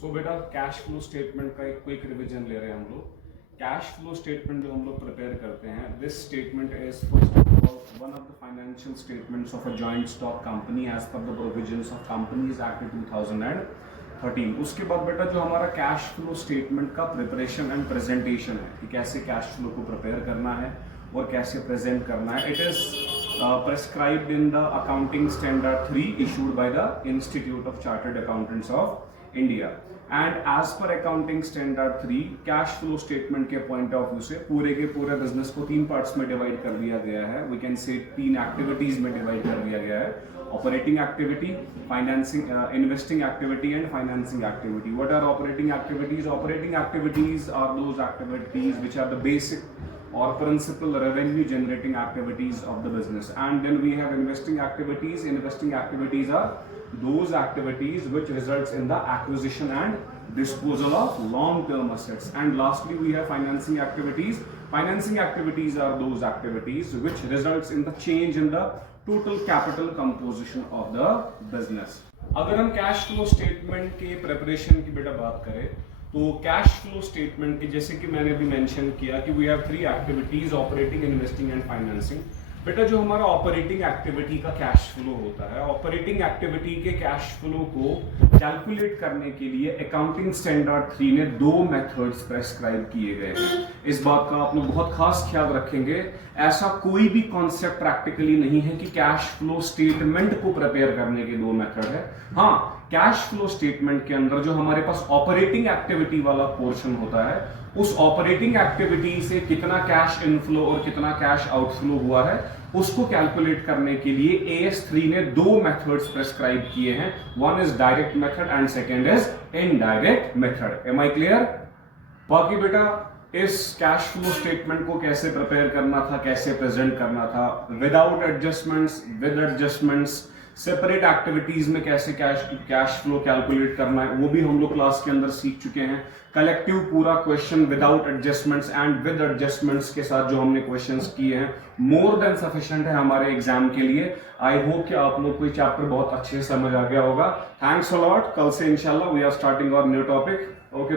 सो बेटा cash flow statement का एक क्विक रिवीजन ले रहे हैं हम लोग। कैश फ्लो स्टेटमेंट जो हम लोग प्रिपेयर करते हैं, this statement is first of all one of the financial statements of a joint stock company as per the provisions of companies act 2013। उसके बाद बेटा जो हमारा कैश फ्लो स्टेटमेंट का प्रिपरेशन एंड प्रेजेंटेशन है कि कैसे कैश फ्लो को प्रिपेयर करना है और कैसे प्रेजेंट करना है, it is prescribed in the accounting standard 3 issued by the Institute of Chartered Accountants of India. And as per accounting standard 3 cash flow statement के point of view से पूरे के पूरे बिजनेस को तीन पार्ट्स में डिवाइड कर दिया गया है। We can say तीन एक्टिविटीज में डिवाइड कर दिया गया है: operating activity, financing, investing activity and financing activity. What are operating activities? Operating activities are those activities which are the basic or principal revenue generating activities of the business. And then we have investing activities. Investing activities are those activities which results in the acquisition and disposal of long term assets. And lastly we have financing activities. Financing activities are those activities which results in the change in the total capital composition of the business. अगर हम cash flow statement के preparation की बेटा बात करें तो cash flow statement की, जैसे कि मैंने अभी मेंशन किया कि we have three activities: operating, investing and financing. बेटा जो हमारा ऑपरेटिंग एक्टिविटी का कैश फ्लो होता है, ऑपरेटिंग एक्टिविटी के कैश फ्लो को कैलकुलेट करने के लिए अकाउंटिंग स्टैंडर्ड 3 ने दो मेथड्स प्रेस्क्राइब किए गए हैं। इस बात का आप लोग बहुत खास ख्याल रखेंगे, ऐसा कोई भी कॉन्सेप्ट प्रैक्टिकली नहीं है कि कैश फ्लो स्टेटमेंट को प्रिपेयर करने के दो मेथड है। हाँ, कैश फ्लो स्टेटमेंट के अंदर जो हमारे पास ऑपरेटिंग एक्टिविटी वाला पोर्शन होता है, उस ऑपरेटिंग एक्टिविटी से कितना कैश इनफ्लो और कितना कैश आउटफ्लो हुआ है, उसको कैलकुलेट करने के लिए AS3 ने दो मेथड्स प्रेस्क्राइब किए हैं। One is direct method and second is indirect method. Am I clear? बाकी बेटा इस कैश फ्लो स्टेटमेंट को कैसे प्रिपेयर करना था, कैसे प्रेजेंट करना था, without adjustments, with adjustments, separate activities में कैसे कैश फ्लो कैलकुलेट करना है, वो भी हम लोग क्लास के अंदर सीख चुके हैं। कलेक्टिव पूरा question without adjustments and with adjustments के साथ जो हमने क्वेश्चंस किए हैं, मोर देन सफिशिएंट है हमारे एग्जाम के लिए। आई होप कि आप लोग को ये चैप्टर बहुत अच्छे से समझ आ गया होगा। Thanks a lot. कल से इंशाल्लाह we are starting our new topic. Okay.